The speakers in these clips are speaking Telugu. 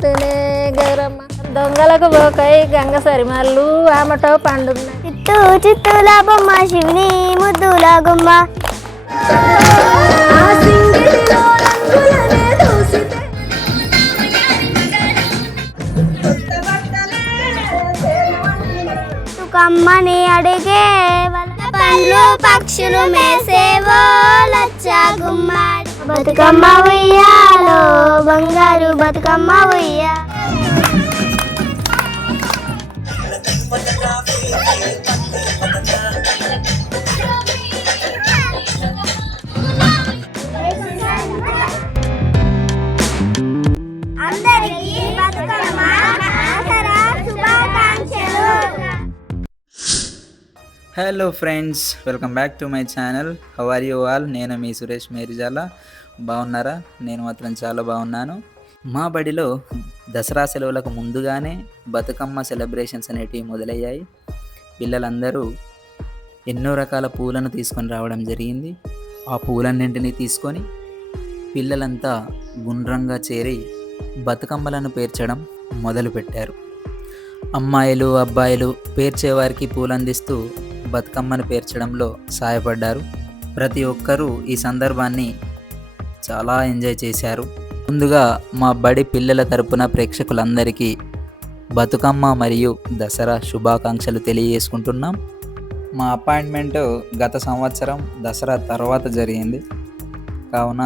వస్తేనే గౌరమ్మ దొంగలకు పోకై గంగ సరిమల్లు ఆమెటో పండున్న చిత్తూ చిత్తూల బొమ్మ శివుని ముద్దుల గుమ్మ కమ్మని అడిగే పండ్లు పక్షులు మేసేవో లచ్చా గుమ్మాడి బతుకమ్మ ఉయ్యాలో బంగారు బతుకమ్మ ఉయ్యా అందరికీ బతుకమ్మ దసరా శుభాకాంక్షలు. Hello friends, welcome back to my channel. How are you all? నేను మీ సురేష్ మేరిజాల. బాగున్నారా? నేను మాత్రం చాలా బాగున్నాను. మా బడిలో దసరా సెలవులకు ముందుగానే బతుకమ్మ సెలబ్రేషన్స్ అనేటివి మొదలయ్యాయి. పిల్లలందరూ ఎన్నో రకాల పూలను తీసుకొని రావడం జరిగింది. ఆ పూలన్నింటినీ తీసుకొని పిల్లలంతా గుండ్రంగా చేరి బతుకమ్మలను పేర్చడం మొదలుపెట్టారు. అమ్మాయిలు అబ్బాయిలు పేర్చేవారికి పూలందిస్తూ బతుకమ్మను పేర్చడంలో సహాయపడ్డారు. ప్రతి ఒక్కరూ ఈ సందర్భాన్ని చాలా ఎంజాయ్ చేశారు. ముందుగా మా బడి పిల్లల తరపున ప్రేక్షకులందరికీ బతుకమ్మ మరియు దసరా శుభాకాంక్షలు తెలియజేసుకుంటున్నాం. మా అపాయింట్మెంట్ గత సంవత్సరం దసరా తర్వాత జరిగింది, కావున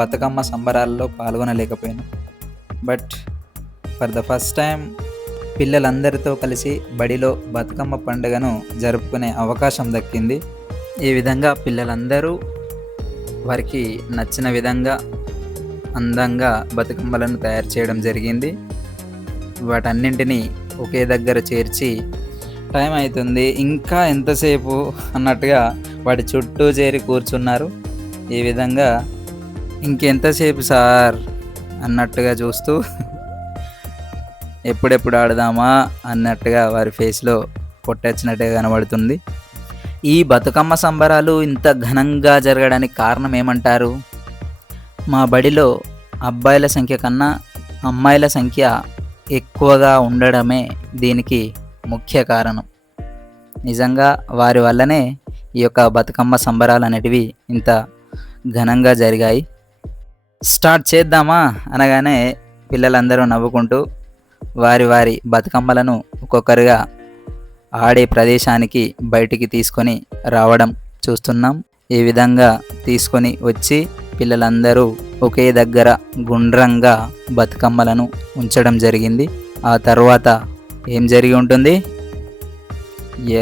బతుకమ్మ సంబరాల్లో పాల్గొనలేకపోయాను. But for the first time పిల్లలందరితో కలిసి బడిలో బతుకమ్మ పండుగను జరుపుకునే అవకాశం దక్కింది. ఈ విధంగా పిల్లలందరూ వారికి నచ్చిన విధంగా అందంగా బతుకమ్మలను తయారు చేయడం జరిగింది. వాటన్నింటినీ ఒకే దగ్గర చేర్చి టైం అవుతుంది ఇంకా ఎంతసేపు అన్నట్టుగా వాటి చుట్టూ చేరి కూర్చున్నారు. ఈ విధంగా ఇంకెంతసేపు సార్ అన్నట్టుగా చూస్తూ ఎప్పుడెప్పుడు ఆడదామా అన్నట్టుగా వారి ఫేస్లో కొట్టొచ్చినట్టుగా కనబడుతుంది. ఈ బతుకమ్మ సంబరాలు ఇంత ఘనంగా జరగడానికి కారణం ఏమంటారు? మా బడిలో అబ్బాయిల సంఖ్య కన్నా అమ్మాయిల సంఖ్య ఎక్కువగా ఉండడమే దీనికి ముఖ్య కారణం. నిజంగా వారి వల్లనే ఈ యొక్క బతుకమ్మ సంబరాలు అనేటివి ఇంత ఘనంగా జరిగాయి. స్టార్ట్ చేద్దామా అనగానే పిల్లలందరూ నవ్వుకుంటూ వారి వారి బతుకమ్మలను ఒక్కొక్కరుగా ఆడే ప్రదేశానికి బయటికి తీసుకొని రావడం చూస్తున్నాం. ఈ విధంగా తీసుకొని వచ్చి పిల్లలందరూ ఒకే దగ్గర గుండ్రంగా బతుకమ్మలను ఉంచడం జరిగింది. ఆ తర్వాత ఏం జరిగి ఉంటుంది?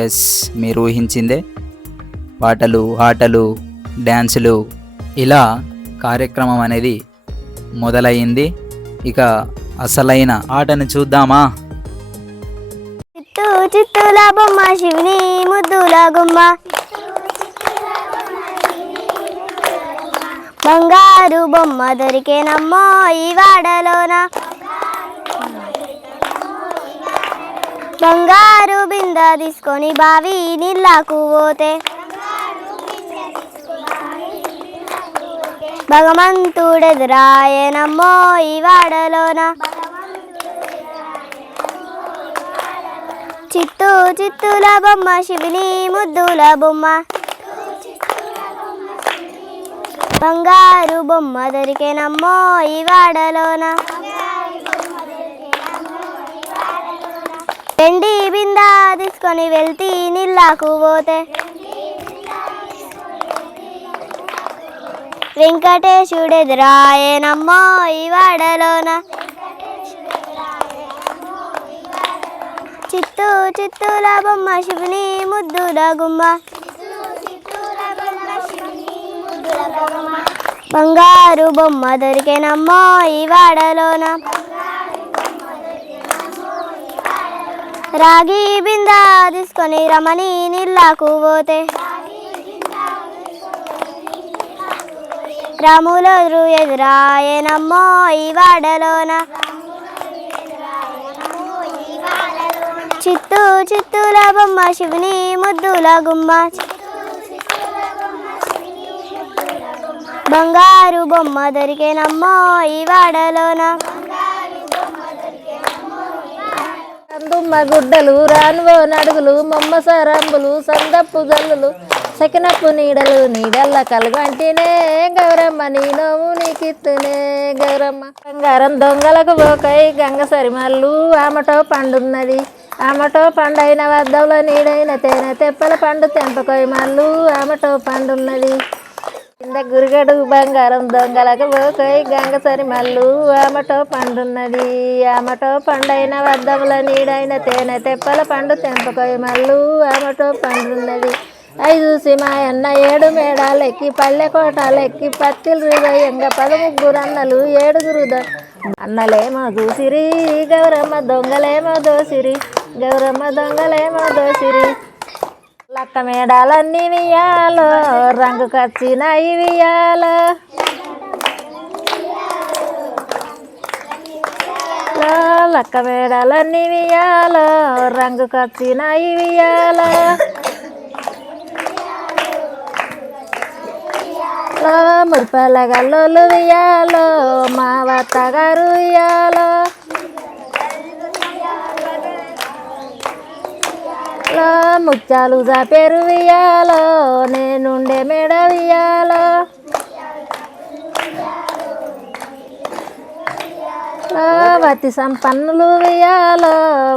ఎస్, మీరు ఊహించిందే. పాటలు, ఆటలు, డ్యాన్సులు, ఇలా కార్యక్రమం అనేది మొదలయ్యింది. ఇక అసలైన ఆటను చూద్దామా? చిత్తూ చిత్తూల బొమ్మ శివుని ముద్దుల గుమ్మ బంగారు బొమ్మ దొరికేనమ్మో ఈ వాడలోన బంగారు బింద తీసుకొని బావి నీళ్ళకు పోతే భగవంతుడెదురాయనమ్మో ఈ వాడలోన చిత్తూ చిత్తూల బొమ్మ శివుని ముద్దుల బొమ్మ బంగారు బొమ్మ దొరికేనమ్మో ఈ వాడలోన వెండి బింద తీసుకొని వెళ్తీ నీళ్ళకు పోతే వెంకటేశుడెదురాయనమ్మో ఈ వాడలోన చిత్తూ చిత్తూల బొమ్మ శివుని ముద్దుల గుమ్మ బంగారు బొమ్మ దొరికేనమ్మో ఈ వాడలోన రాగి బింద తీసుకొని రమణి నీళ్ళకు పోతే రాములు ఎదురాయనమ్మో ఈ వాడలోన చిత్తూ చిత్తూల బొమ్మ శివుని ముద్దుల గుమ్మ బంగారు బొమ్మ దొరికేనమ్మో ఈ వాడలోన కందుమ్మ గుడ్డలు రానువో నడుగులు మొమ్మ సరంబులు సందప్పు జల్లులు సకినప్పు నీడలు నీడల్ల కలుగంటినే గౌరమ్మ నీ నోము నీకిత్తునే గౌరమ్మ బంగారం దొంగలకు పోకై గంగ సరిమల్లు ఆమటో పండున్నది ఆమటో పండైన వద్దవుల నీడైన తేనె తెప్పల పండు తెంపకొయ్ మల్లు ఆమటో పండున్నది కింద గురిగడు బంగారం దొంగలకు పోకై గంగ సరిమల్లు ఆమటో పండున్నది ఆమటో పండైన వద్దముల నీడైన తేనె తెప్పల పండు తెంపకొయ్ మల్లు ఆమటో పండున్నది 5 సిమాయన్న 7 మేడాలెక్కి పల్లె కోటాలెక్కి పత్తిలు హృదయంగా 13 అన్నలు 7 అన్నలేమో దూసిరి గౌరమ్మ దొంగలేమో దోసిరి గౌరమ్మ దొంగలేమో దోసిరి లక్క మేడాలన్నీ వియాలో రంగు కచ్చినాయి వియాలో లక్క మేడాలన్నీ వియాలో రంగు కచ్చినాయి వియాలో మురిపల్ల గల్లోలు వియాలో మా వత్తగారు వియాలో ముత్యాలు జాపేరు వియాలో నేనుండే మేడ వియాలో వతి సంపన్నులు వియాలో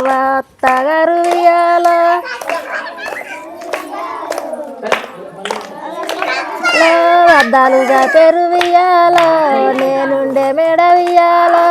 వత్తగారు వియాలో అద్దాలు జాపేరు వియాలో నేనుండే మేడ వియాలో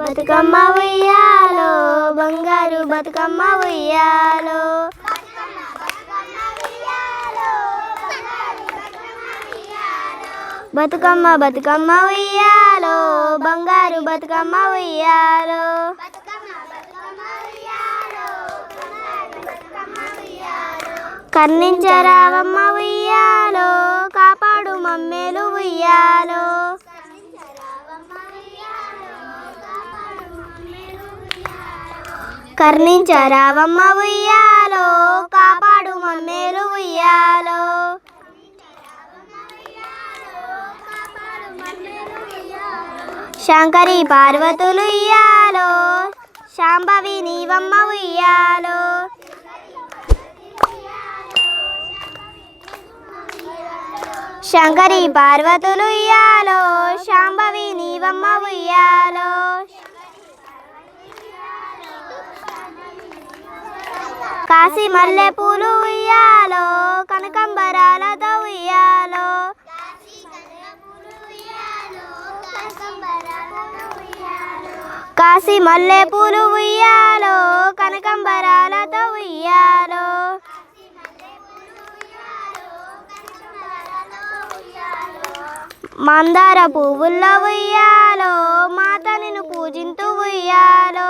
బతుకమ్మ ఉయ్యాలో బంగారు బతుకమ్మ ఉయ్యాలో బతుకమ్మ బతుకమ్మ ఉయ్యాలో బంగారు బతుకమ్మ ఉయ్యాలో కర్ణించరావమ్మ ఉయ్యాలో కాపాడు మమ్మేలు ఉయ్యాలో కర్ణించరావమ్మ ఉయ్యాలో కాపాడు మమ్మేలు ఉయ్యాలో శంకరి పార్వతులు ఉయ్యాలో శాంభవి నీవమ్మ ఉయ్యాలో శంకరి పార్వతులు ఉయ్యాలో శాంభవి నీవమ్మ ఉయ్యాలో కాశీ మల్లె పూలు ఉయ్యాలో కనకంబరాలతో ఉయ్యాలో కాశీ మల్లె పూలు ఉయ్యాలో కనకంబరాలతో ఉయ్యాలో. మందార పువ్వుల్లో ఉయ్యాలో మాత నిన్ను పూజింతూ ఉయ్యాలో.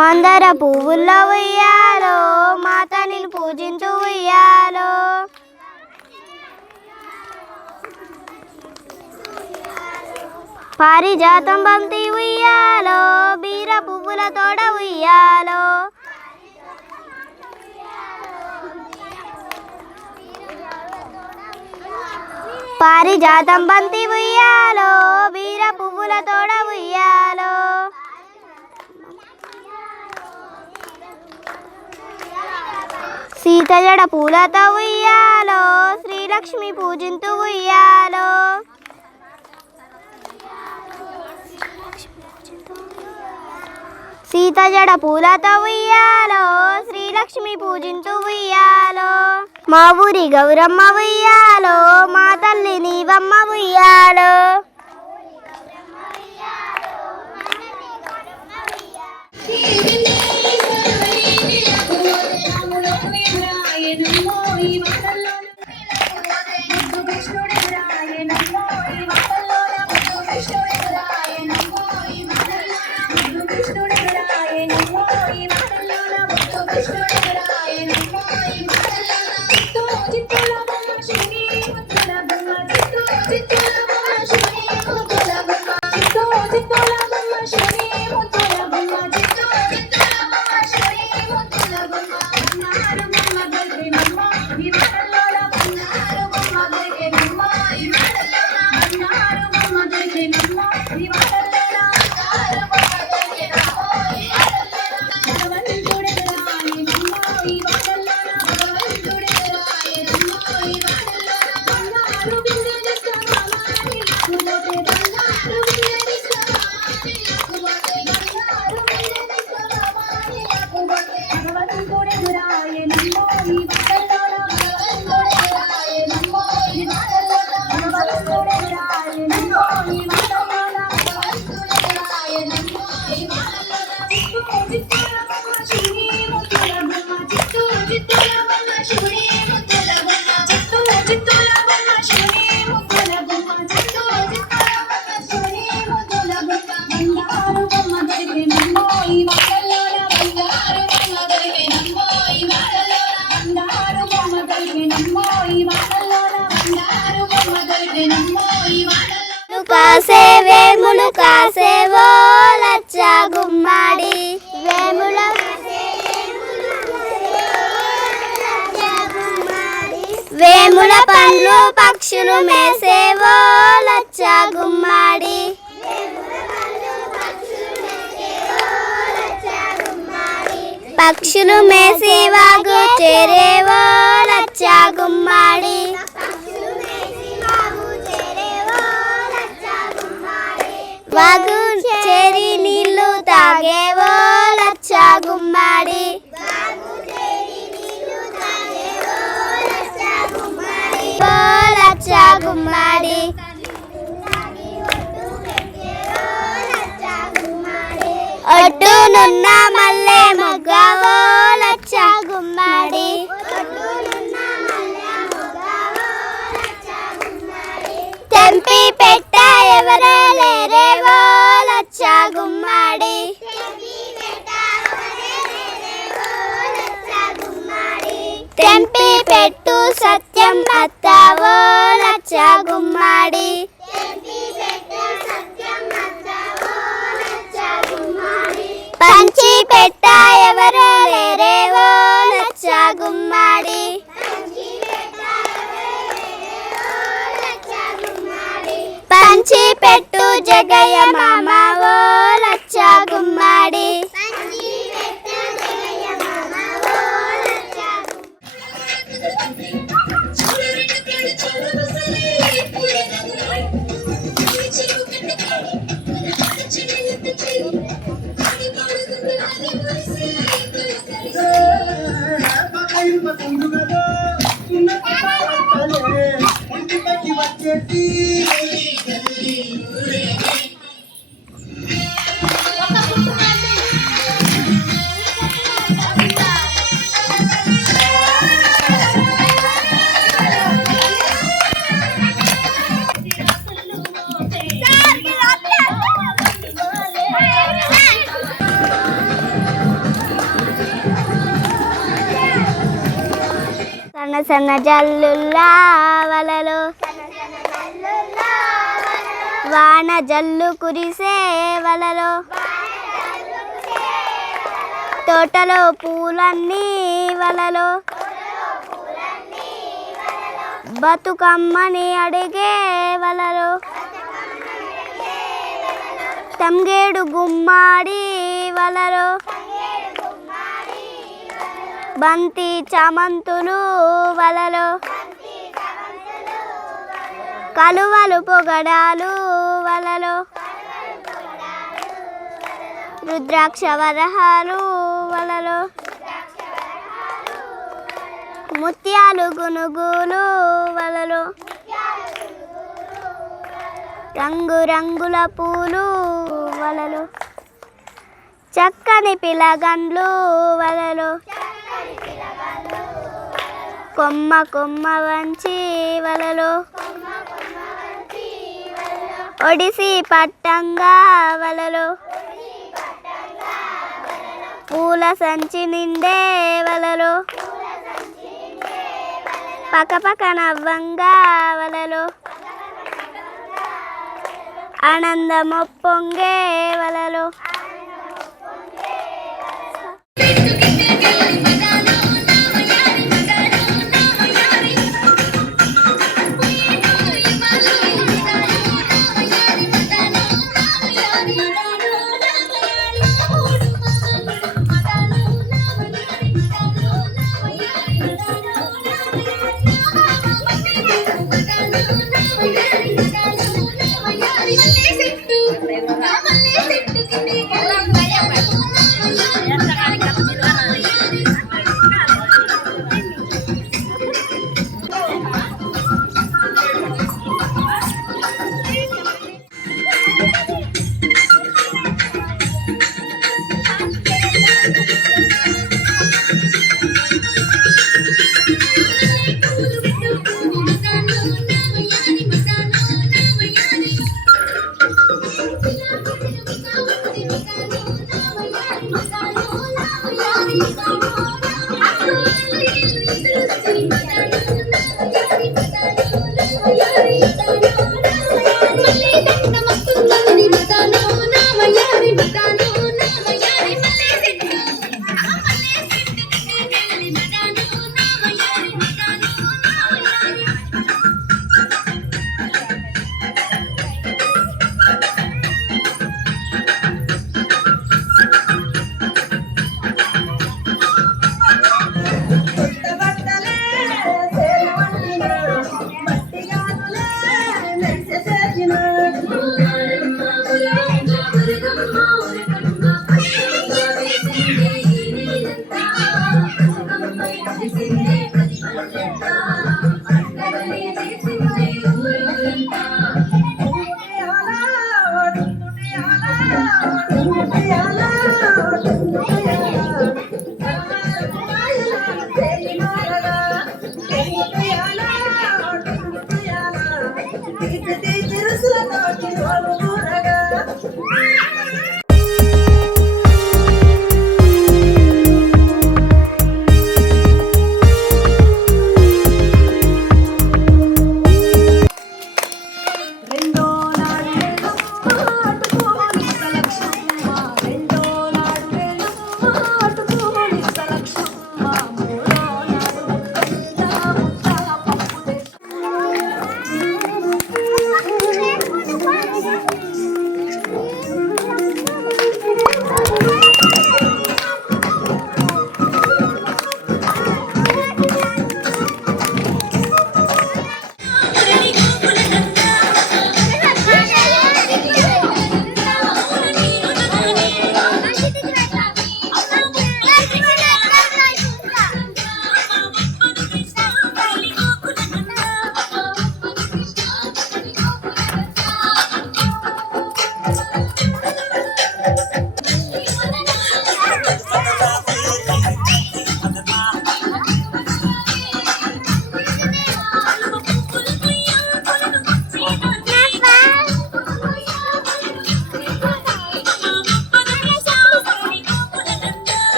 మందార పువ్వుల్లో ఉయ్యాలో మాత నిన్ను పూజింతూ ఉయ్యాలో. పారిజాతం బంతి ఉయ్యాలో బీర పువ్వుల తోడ ఉయ్యాలో. పారిజాతం బంతి ఉయ్యాలో బీర పువ్వుల తోడ ఉయ్యాలో. సీత జడ పూలతో ఉయ్యాలో శ్రీలక్ష్మి పూజింతూ ఉయ్యాలో. సీత జడ పూలతో ఉయ్యాలో శ్రీలక్ష్మి పూజింతూ ఉయ్యాలో. మా ఊరి గౌరమ్మ ఉయ్యాలో మా తల్లి నీవమ్మ ఉయ్యాలో. కాసే వేములు కాసేవో లచ్చ గుమ్మాడి. వేముల వేముల పండ్లు పక్షులు మేసేవో లచ్చ గుమ్మాడి. పక్షులు మేసి వాగు చేరేవో లచ్చ గుమ్మాడి. వాగు చేరి నీళ్లు తాగేవో లచ్చ గుమ్మాడి. లచ్చ గుమ్మాడి. ఒడ్డునున్న మల్లె మొగ్గవో లచ్చ గుమ్మాడి. తెంపి పెట్ట ఎవరే లేరేవో లచ్చ గుమ్మాడి. తెంపి పెట్టు సత్యం అత్తవో లచ్చ గుమ్మాడి. పంచి పెట్ట ఎవరే లేరేవో లచ్చ గుమ్మాడి. పంచి పెట్టు జగయ్య మామవో లచ్చ గుమ్మాడి. సన్న సన్న జల్లుల్లా వలలో వాన జల్లు కురిసే వలలో తోటలో పూలన్నీ వలలో బతుకమ్మని అడిగే వలలో తంగేడు గుమ్మాడి వలలో బంతి చామంతులు వలలో కలువలు పొగడాలు వలలో రుద్రాక్ష వరహాలు వలలో ముత్యాలు గునుగులు వలలో రంగు రంగుల పూలు వలలో చక్కని పిలగండ్లు వలలో కొమ్మ కొమ్మ వంచి వలలో ఒడిసి పట్టంగా వలలో పూల సంచి నిండే వలలో పకపక నవ్వంగా వలలో ఆనందమొప్పొంగే వలలో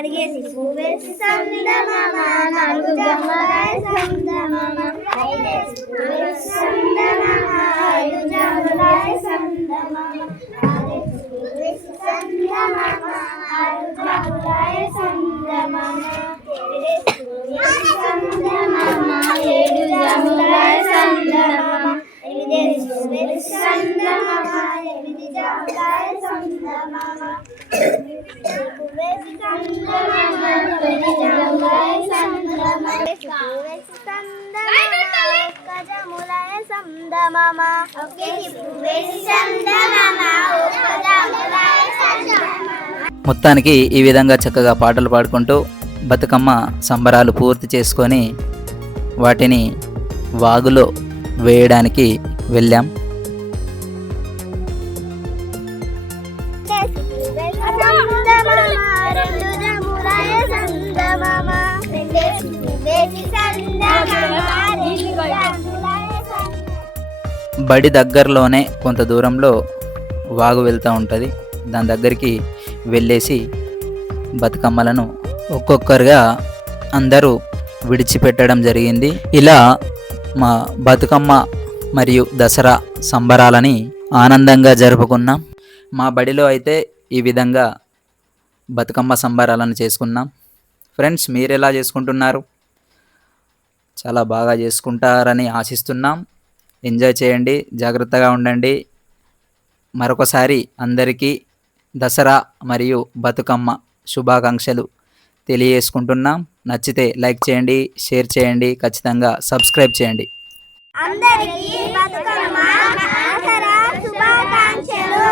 అడిగేసి పువ్వేసి సందమామ నాలుగు జమలాయ సందమామ ఐదేసి పువ్వేసి సందమామ ఐదు జమలాయ సందమామ ఆరేసి పువ్వేసి సందమామ ఆరు జమలాయ సందమామ ఏడేసి పువ్వేసి సందమామ ఏడు జమలాయ సందమామ ఎనిమిదేసి పువ్వేసి సందమామ ఎనిమిది జమలాయ సందమామ పువ్వేసి సందమామ తొమ్మిది జమలాయ సందమామ పువ్వేసి సందమామ ఒక్క జమలాయ సందమామ ఒకేసి పువ్వేసి సందమామ ఒక్క జమలాయ సందమామ. మొత్తానికి ఈ విధంగా చక్కగా పాటలు పాడుకుంటూ బతుకమ్మ సంబరాలు పూర్తి చేసుకొని వాటిని వాగులో వేయడానికి వెళ్ళాం. బడి దగ్గరలోనే కొంత దూరంలో వాగు వెళ్తూ ఉంటుంది. దాని దగ్గరికి వెళ్ళేసి బతుకమ్మలను ఒక్కొక్కరుగా అందరూ విడిచిపెట్టడం జరిగింది. ఇలా మా బతుకమ్మ మరియు దసరా సంబరాలని ఆనందంగా జరుపుకున్నాం. మా బడిలో అయితే ఈ విధంగా బతుకమ్మ సంబరాలను చేసుకున్నాం. ఫ్రెండ్స్, మీరు ఎలా చేసుకుంటున్నారు? చాలా బాగా చేసుకుంటారని ఆశిస్తున్నాం. ఎంజాయ్ చేయండి, జాగ్రత్తగా ఉండండి. మరొకసారి అందరికీ దసరా మరియు బతుకమ్మ శుభాకాంక్షలు తెలియజేసుకుంటున్నాం. నచ్చితే లైక్ చేయండి, షేర్ చేయండి, ఖచ్చితంగా సబ్స్క్రైబ్ చేయండి. అందరికీ బతుకమ్మ దసరా శుభాకాంక్షలు.